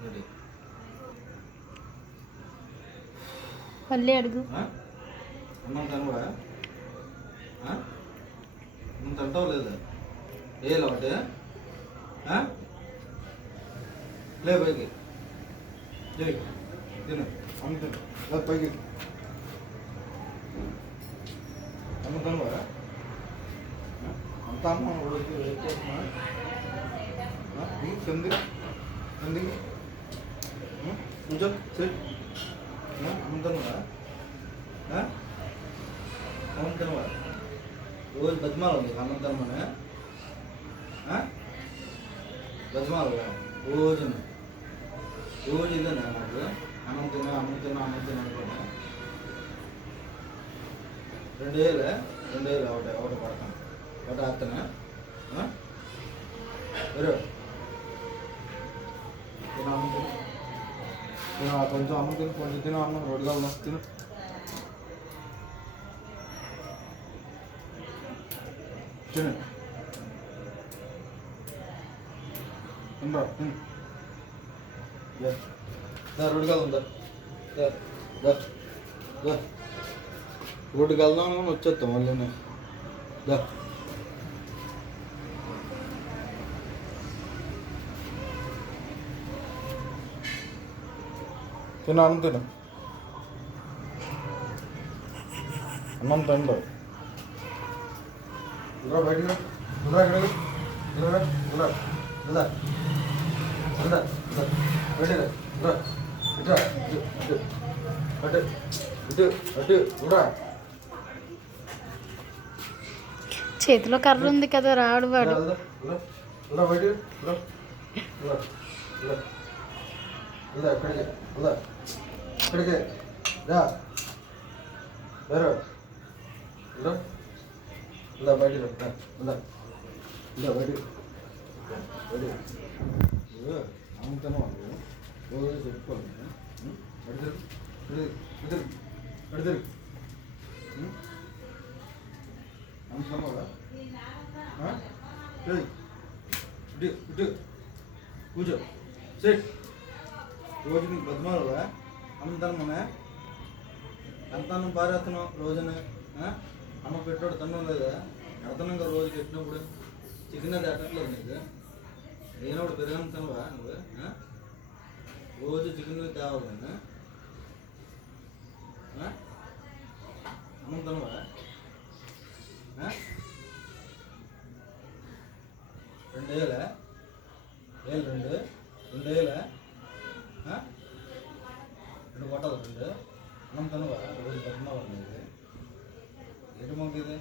Ready మళ్ళీ అడుగు ఆ? అన్నం తినవా ఆ? అన్నం తింటావు లేదా ఏ ఒకటి ఆ? లే పైకి లే తిను అన్నం తిను లే పైకి అన్నం తినవా ఆ? అంత అన్నం ఉడికి వేసేస్తున్నా? ఆ? ఈ కిందికి కిందికి ఆ? కూర్చో సెట్ అన్నం తినవా ఆ? అన్నం తినవా రోజు బతిమాల ఉంది అన్నం తినమని ఆ? బతిమాలవా రోజు రోజు ఇదేనా నాకు అన్నం తిన్నా అన్నం తిన్నా అన్నం తిన్నా అనుకున్నా రెండు వేలు రెండు వేలు ఒకటి ఒకటి పడతాను ఒకటి ఆపుతానా వేరు కొంచెం అన్నం తిను కొంచెం తిన అన్నం రెండు కావాలి తిను తిను తినరా తిను దా. దా రోడ్డుకి వెళ్దాం దా దా దా దా రోడ్డుకి వెళ్దాం అని వచ్చేస్తాం మళ్ళీ దా ఇటు. అటు. ఇటు. అటు. ఇలా. చేతిలో కర్ర ఉంది కదా రాడు. వాడు ఇలా. ఇలా. ఇలా బయటికి. ఇలా. ఇలా. ఇలా. ఇలా ఇక్కడికి. రా. ఇలా. ఇలా బయటికి రా. ఇలా. ఇలా బయటికి. బయటికి. ఇదిగో, అమ్ముతాను వాళ్ళు. చెప్పుకోవాలి పెడతారు అటు తిరుగు. అమ్ముతాను వాళ్ళ? కూర్చో సెట్ రోజు నీకు బతిమాలవా అమ్ముతాను మన పారేస్తున్నావు రోజున అమ్మ పెట్టాడు తన్నం లేదా? ఎడతనంగా ఇంకా పెట్టినప్పుడు ఎట్టినప్పుడు చికెన్ అది ఎట్టట్లేదు నీకు? నేనోడు పెరగనుతానువా నువ్వు? రోజు చికెన్ తేవాలి నేను అనంతనవా రెండు వేలా వేలు రెండు రెండు? వేలా రెండు బొట్టలు రెండు అన్నం తినవా? రోజు పెట్టినావా ఇది ఏంటి మొక్క ఇది?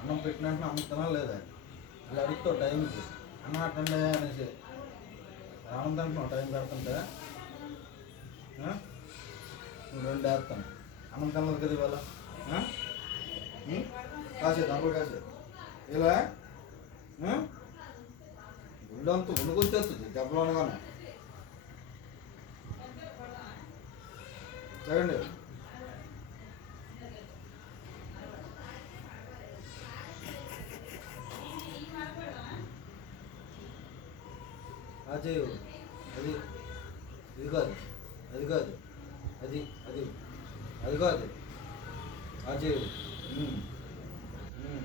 అన్నం పెట్టిన వెంటనే అన్నం తినాలి లేదా అలా అడుగుతావు టైంకి అన్నం అట్టండి అనేసి. రావడం తింటున్నావు టైం పెడుతుంటే. నువ్వు రెండు వేస్తాను. అన్నం తినలేదు కదా ఇవాళ? కాసేది అప్పుడు కాసేది ఇలా? ఆ? గుండె అంతా ఉణుకొచ్చేస్తుంది దెబ్బలు అనగానే చదండి రాజేయు అది ఇది కాదు అది కాదు అది అది అది కాదు రాజేయు ఉమ్. ఉమ్.